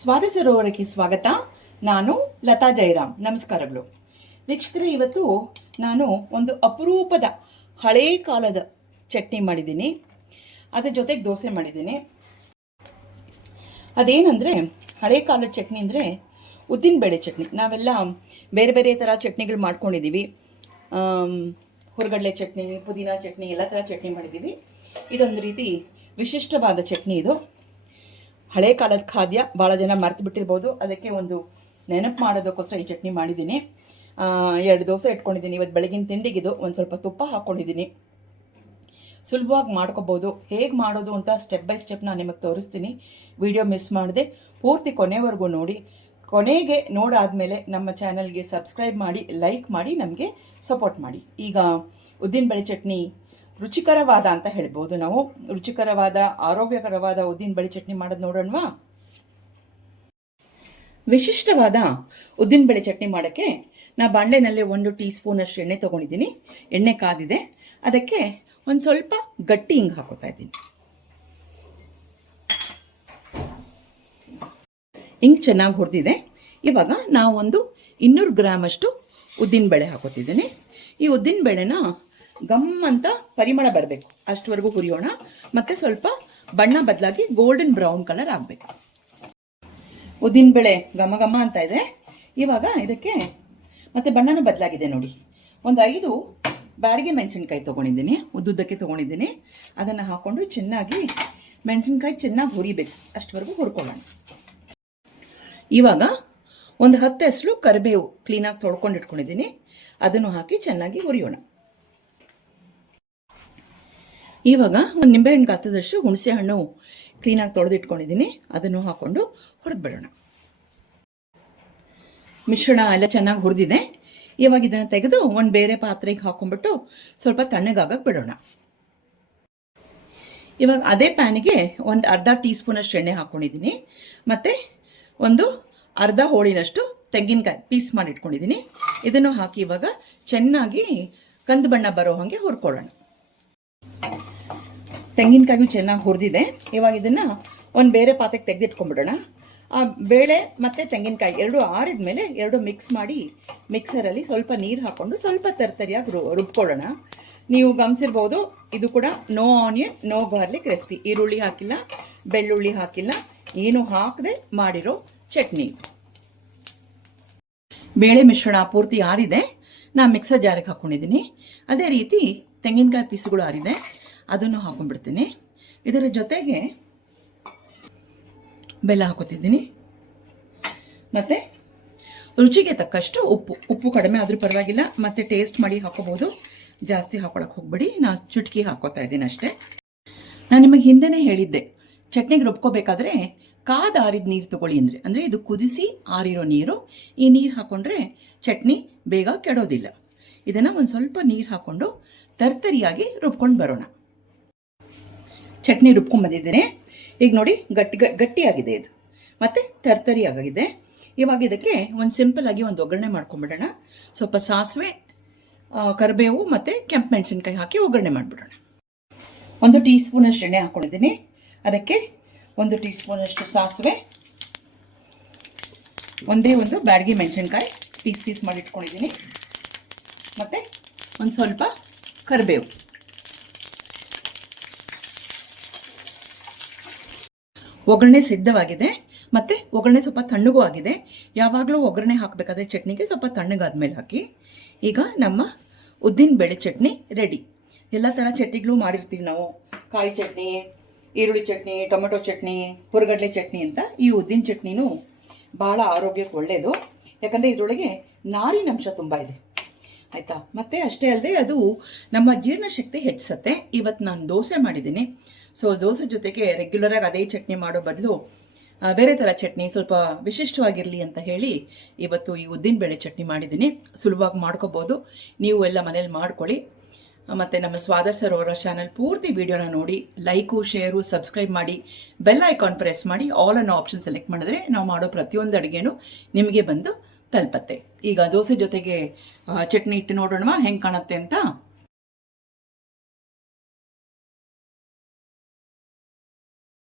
ಸ್ವಾದ ಸರೋವರಕ್ಕೆ ಸ್ವಾಗತ. ನಾನು ಲತಾ ಜಯರಾಮ್. ನಮಸ್ಕಾರಗಳು ವೀಕ್ಷಕರೇ. ಇವತ್ತು ನಾನು ಒಂದು ಅಪರೂಪದ ಹಳೇ ಕಾಲದ ಚಟ್ನಿ ಮಾಡಿದ್ದೀನಿ. ಅದರ ಜೊತೆಗೆ ದೋಸೆ ಮಾಡಿದ್ದೀನಿ. ಅದೇನೆಂದರೆ, ಹಳೇ ಕಾಲದ ಚಟ್ನಿ ಅಂದರೆ ಉದ್ದಿನಬೇಳೆ ಚಟ್ನಿ. ನಾವೆಲ್ಲ ಬೇರೆ ಬೇರೆ ಥರ ಚಟ್ನಿಗಳು ಮಾಡ್ಕೊಂಡಿದ್ದೀವಿ. ಹುರ್ಗಡ್ಲೆ ಚಟ್ನಿ, ಪುದೀನ ಚಟ್ನಿ, ಎಲ್ಲ ಥರ ಚಟ್ನಿ ಮಾಡಿದ್ದೀವಿ. ಇದೊಂದು ರೀತಿ ವಿಶಿಷ್ಟವಾದ ಚಟ್ನಿ. ಇದು ಹಳೆ ಕಾಲದ ಖಾದ್ಯ. ಭಾಳ ಜನ ಮರ್ತು ಬಿಟ್ಟಿರ್ಬೋದು. ಅದಕ್ಕೆ ಒಂದು ನೆನಪು ಮಾಡೋದಕ್ಕೋಸ್ಕರ ಈ ಚಟ್ನಿ ಮಾಡಿದ್ದೀನಿ. 2 ದೋಸೆ ಇಟ್ಕೊಂಡಿದ್ದೀನಿ. ಇವತ್ತು ಬೆಳಗಿನ ತಿಂಡಿಗಿದು ಒಂದು ಸ್ವಲ್ಪ ತುಪ್ಪ ಹಾಕ್ಕೊಂಡಿದ್ದೀನಿ. ಸುಲಭವಾಗಿ ಮಾಡ್ಕೋಬೋದು. ಹೇಗೆ ಮಾಡೋದು ಅಂತ ಸ್ಟೆಪ್ ಬೈ ಸ್ಟೆಪ್ ನಾನು ನಿಮಗೆ ತೋರಿಸ್ತೀನಿ. ವಿಡಿಯೋ ಮಿಸ್ ಮಾಡದೆ ಪೂರ್ತಿ ಕೊನೆವರೆಗೂ ನೋಡಿ. ಕೊನೆಗೆ ನೋಡಾದಮೇಲೆ ನಮ್ಮ ಚಾನಲ್ಗೆ ಸಬ್ಸ್ಕ್ರೈಬ್ ಮಾಡಿ, ಲೈಕ್ ಮಾಡಿ, ನಮಗೆ ಸಪೋರ್ಟ್ ಮಾಡಿ. ಈಗ ಉದ್ದಿನಬೇಳೆ ಚಟ್ನಿ ರುಚಿಕರವಾದ ಅಂತ ಹೇಳ್ಬೋದು. ನಾವು ರುಚಿಕರವಾದ, ಆರೋಗ್ಯಕರವಾದ ಉದ್ದಿನಬೇಳೆ ಚಟ್ನಿ ಮಾಡೋದು ನೋಡೋಣವಾ? ವಿಶಿಷ್ಟವಾದ ಉದ್ದಿನಬೇಳೆ ಚಟ್ನಿ ಮಾಡೋಕ್ಕೆ ನಾ ಬಾಣಲೆನಲ್ಲೇ 1 ಟೀ ಸ್ಪೂನಷ್ಟು ಎಣ್ಣೆ ತೊಗೊಂಡಿದ್ದೀನಿ. ಎಣ್ಣೆ ಕಾದಿದೆ. ಅದಕ್ಕೆ ಒಂದು ಸ್ವಲ್ಪ ಗಟ್ಟಿ ಹಿಂಗೆ ಹಾಕೋತಾ ಇದ್ದೀನಿ. ಹಿಂಗೆ ಚೆನ್ನಾಗಿ ಹುರಿದಿದೆ. ಇವಾಗ ನಾವು ಒಂದು 200 ಗ್ರಾಮಷ್ಟು ಉದ್ದಿನಬೇಳೆ ಹಾಕೋತಿದ್ದೀನಿ. ಈ ಉದ್ದಿನಬೇಳೆನ ಗಮ್ ಅಂತ ಪರಿಮಳ ಬರಬೇಕು, ಅಷ್ಟವರೆಗೂ ಹುರಿಯೋಣ. ಮತ್ತು ಸ್ವಲ್ಪ ಬಣ್ಣ ಬದಲಾಗಿ ಗೋಲ್ಡನ್ ಬ್ರೌನ್ ಕಲರ್ ಆಗಬೇಕು. ಉದ್ದಿನಬೇಳೆ ಘಮ ಘಮ ಅಂತ ಇದೆ. ಇವಾಗ ಇದಕ್ಕೆ ಮತ್ತು ಬಣ್ಣನೂ ಬದಲಾಗಿದೆ ನೋಡಿ. ಒಂದು 5 ಬ್ಯಾಡಗೆ ಮೆಣಸಿನ್ಕಾಯಿ ತೊಗೊಂಡಿದ್ದೀನಿ, ಉದ್ದುದ್ದಕ್ಕೆ ತೊಗೊಂಡಿದ್ದೀನಿ. ಅದನ್ನು ಹಾಕ್ಕೊಂಡು ಚೆನ್ನಾಗಿ ಮೆಣಸಿನ್ಕಾಯಿ ಚೆನ್ನಾಗಿ ಹುರಿಬೇಕು, ಅಷ್ಟವರೆಗೂ ಹುರ್ಕೊಳ್ಳೋಣ. ಇವಾಗ ಒಂದು 10 ಹೆಸರು ಕರಿಬೇವು ಕ್ಲೀನಾಗಿ ತೊಳ್ಕೊಂಡು ಇಟ್ಕೊಂಡಿದ್ದೀನಿ. ಅದನ್ನು ಹಾಕಿ ಚೆನ್ನಾಗಿ ಹುರಿಯೋಣ. ಇವಾಗ ಒಂದು ನಿಂಬೆಹಣ್ಣು ಗಾತ್ರದಷ್ಟು ಹುಣಸೆ ಹಣ್ಣು ಕ್ಲೀನಾಗಿ ತೊಳೆದಿಟ್ಕೊಂಡಿದ್ದೀನಿ. ಅದನ್ನು ಹಾಕ್ಕೊಂಡು ಹುರಿದ್ಬಿಡೋಣ. ಮಿಶ್ರಣ ಎಲ್ಲ ಚೆನ್ನಾಗಿ ಹುರಿದಿದೆ. ಇವಾಗ ಇದನ್ನು ತೆಗೆದು ಒಂದು ಬೇರೆ ಪಾತ್ರೆಗೆ ಹಾಕೊಂಡ್ಬಿಟ್ಟು ಸ್ವಲ್ಪ ತಣ್ಣಗಾಗಕ್ಕೆ ಬಿಡೋಣ. ಇವಾಗ ಅದೇ ಪ್ಯಾನಿಗೆ ಒಂದು ಅರ್ಧ ಟೀ ಸ್ಪೂನಷ್ಟು ಎಣ್ಣೆ ಹಾಕ್ಕೊಂಡಿದ್ದೀನಿ. ಮತ್ತು ಒಂದು ಅರ್ಧ ಹೋಳಿನಷ್ಟು ತೆಂಗಿನಕಾಯಿ ಪೀಸ್ ಮಾಡಿ ಇಟ್ಕೊಂಡಿದ್ದೀನಿ. ಇದನ್ನು ಹಾಕಿ ಇವಾಗ ಚೆನ್ನಾಗಿ ಕಂದು ಬಣ್ಣ ಬರೋ ಹಾಗೆ ಹುರ್ಕೊಳ್ಳೋಣ. ತೆಂಗಿನಕಾಯಿಗೂ ಚೆನ್ನಾಗಿ ಹುರಿದಿದೆ. ಇವಾಗ ಇದನ್ನು ಒಂದು ಬೇರೆ ಪಾತ್ರೆಗೆ ತೆಗೆದಿಟ್ಕೊಂಡ್ಬಿಡೋಣ. ಆ ಬೇಳೆ ಮತ್ತು ತೆಂಗಿನಕಾಯಿ 2 ಆರಿದ ಮೇಲೆ 2 ಮಿಕ್ಸ್ ಮಾಡಿ ಮಿಕ್ಸರಲ್ಲಿ ಸ್ವಲ್ಪ ನೀರು ಹಾಕ್ಕೊಂಡು ಸ್ವಲ್ಪ ತರ್ತರಿಯಾಗಿ ರುಬ್ಕೊಳ್ಳೋಣ. ನೀವು ಗಮನಿಸಿರ್ಬೋದು, ಇದು ಕೂಡ no onion, no garlic recipe. ಈರುಳ್ಳಿ ಹಾಕಿಲ್ಲ, ಬೆಳ್ಳುಳ್ಳಿ ಹಾಕಿಲ್ಲ, ಏನು ಹಾಕದೆ ಮಾಡಿರೋ ಚಟ್ನಿ. ಬೇಳೆ ಮಿಶ್ರಣ ಪೂರ್ತಿ ಆರಿದೆ. ನಾನು ಮಿಕ್ಸರ್ ಜಾರಿಗೆ ಹಾಕ್ಕೊಂಡಿದ್ದೀನಿ. ಅದೇ ರೀತಿ ತೆಂಗಿನಕಾಯಿ ಪೀಸುಗಳು ಆರಿದೆ, ಅದನ್ನು ಹಾಕೊಂಡ್ಬಿಡ್ತೀನಿ. ಇದರ ಜೊತೆಗೆ ಬೆಲ್ಲ ಹಾಕೋತಿದ್ದೀನಿ. ಮತ್ತು ರುಚಿಗೆ ತಕ್ಕಷ್ಟು ಉಪ್ಪು ಕಡಿಮೆ ಆದರೂ ಪರವಾಗಿಲ್ಲ, ಮತ್ತು ಟೇಸ್ಟ್ ಮಾಡಿ ಹಾಕೋಬೋದು. ಜಾಸ್ತಿ ಹಾಕೊಳಕ್ಕೆ ಹೋಗ್ಬೇಡಿ. ನಾನು ಚುಟ್ಕಿ ಹಾಕೋತಾ ಇದ್ದೀನಿ ಅಷ್ಟೇ. ನಾನು ನಿಮಗೆ ಹಿಂದೆನೇ ಹೇಳಿದ್ದೆ, ಚಟ್ನಿಗೆ ರುಬ್ಕೋಬೇಕಾದ್ರೆ ಕಾದಾರಿದ ನೀರು ತೊಗೊಳ್ಳಿ ಅಂದರೆ ಇದು ಕುದಿಸಿ ಆರಿರೋ ನೀರು. ಈ ನೀರು ಹಾಕ್ಕೊಂಡ್ರೆ ಚಟ್ನಿ ಬೇಗ ಕೆಡೋದಿಲ್ಲ. ಇದನ್ನು ಒಂದು ಸ್ವಲ್ಪ ನೀರು ಹಾಕ್ಕೊಂಡು ತರ್ತರಿಯಾಗಿ ರುಬ್ಕೊಂಡು ಬರೋಣ. ಚಟ್ನಿ ರುಬ್ಕೊಂಡ್ಬಂದಿದ್ದೇನೆ. ಈಗ ನೋಡಿ, ಗಟ್ಟಿಯಾಗಿದೆ ಇದು, ಮತ್ತು ತರ್ತರಿಯಾಗಿದೆ. ಇವಾಗ ಇದಕ್ಕೆ ಒಂದು ಸಿಂಪಲ್ಲಾಗಿ ಒಂದು ಒಗ್ಗರಣೆ ಮಾಡ್ಕೊಂಬಿಡೋಣ. ಸ್ವಲ್ಪ ಸಾಸಿವೆ, ಕರಿಬೇವು ಮತ್ತು ಕೆಂಪು ಮೆಣಸಿನ್ಕಾಯಿ ಹಾಕಿ ಒಗ್ಗರಣೆ ಮಾಡಿಬಿಡೋಣ. 1 ಟೀ ಸ್ಪೂನಷ್ಟು ಎಣ್ಣೆ ಹಾಕ್ಕೊಂಡಿದ್ದೀನಿ. ಅದಕ್ಕೆ 1 ಟೀ ಸ್ಪೂನಷ್ಟು ಸಾಸಿವೆ, ಒಂದೇ ಒಂದು ಬ್ಯಾಡಗಿ ಮೆಣಸಿನ್ಕಾಯಿ ಪೀಸ್ ಮಾಡಿ ಇಟ್ಕೊಂಡಿದ್ದೀನಿ. ಮತ್ತು ಒಂದು ಸ್ವಲ್ಪ ಕರಿಬೇವು. ಒಗ್ಗರಣೆ ಸಿದ್ಧವಾಗಿದೆ. ಮತ್ತು ಒಗ್ಗರಣೆ ಸ್ವಲ್ಪ ತಣ್ಣಗೂ ಆಗಿದೆ. ಯಾವಾಗಲೂ ಒಗ್ಗರಣೆ ಹಾಕಬೇಕಾದ್ರೆ ಚಟ್ನಿಗೆ ಸ್ವಲ್ಪ ತಣ್ಣಗಾದ್ಮೇಲೆ ಹಾಕಿ. ಈಗ ನಮ್ಮ ಉದ್ದಿನಬೇಳೆ ಚಟ್ನಿ ರೆಡಿ. ಎಲ್ಲ ಥರ ಚಟ್ನಿಗಳು ಮಾಡಿರ್ತೀವಿ ನಾವು. ಕಾಯಿ ಚಟ್ನಿ, ಈರುಳ್ಳಿ ಚಟ್ನಿ, ಟೊಮೆಟೊ ಚಟ್ನಿ, ಹುರ್ಗಡ್ಲೆ ಚಟ್ನಿ ಅಂತ. ಈ ಉದ್ದಿನ ಚಟ್ನಿನೂ ಭಾಳ ಆರೋಗ್ಯಕ್ಕೆ ಒಳ್ಳೆಯದು. ಯಾಕಂದರೆ ಇದರೊಳಗೆ ನಾರಿನಂಶ ತುಂಬ ಇದೆ, ಆಯಿತಾ. ಮತ್ತು ಅಷ್ಟೇ ಅಲ್ಲದೆ ಅದು ನಮ್ಮ ಜೀರ್ಣಶಕ್ತಿ ಹೆಚ್ಚಿಸುತ್ತೆ. ಇವತ್ತು ನಾನು ದೋಸೆ ಮಾಡಿದ್ದೀನಿ. ಸೊ ದೋಸೆ ಜೊತೆಗೆ ರೆಗ್ಯುಲರಾಗಿ ಅದೇ ಚಟ್ನಿ ಮಾಡೋ ಬದಲು ಬೇರೆ ಥರ ಚಟ್ನಿ ಸ್ವಲ್ಪ ವಿಶಿಷ್ಟವಾಗಿರಲಿ ಅಂತ ಹೇಳಿ ಇವತ್ತು ಈ ಉದ್ದಿನಬೇಳೆ ಚಟ್ನಿ ಮಾಡಿದ್ದೀನಿ. ಸುಲಭವಾಗಿ ಮಾಡ್ಕೋಬೋದು. ನೀವು ಎಲ್ಲ ಮನೇಲಿ ಮಾಡ್ಕೊಳ್ಳಿ. ಮತ್ತು ನಮ್ಮ ಸ್ವಾದ ಸರೋವರ ಚಾನಲ್ ಪೂರ್ತಿ ವಿಡಿಯೋನ ನೋಡಿ, ಲೈಕು, ಶೇರು, ಸಬ್ಸ್ಕ್ರೈಬ್ ಮಾಡಿ, ಬೆಲ್ ಐಕಾನ್ ಪ್ರೆಸ್ ಮಾಡಿ, ಆಲ್ ಅನ್ನೋ ಆಪ್ಷನ್ ಸೆಲೆಕ್ಟ್ ಮಾಡಿದ್ರೆ ನಾವು ಮಾಡೋ ಪ್ರತಿಯೊಂದು ಅಡುಗೆನೂ ನಿಮಗೆ ಬಂದು ತಲುಪತ್ತೆ. ಈಗ ದೋಸೆ ಜೊತೆಗೆ ಚಟ್ನಿ ಇಟ್ಟು ನೋಡೋಣ ಹೆಂಗೆ ಕಾಣುತ್ತೆ ಅಂತ.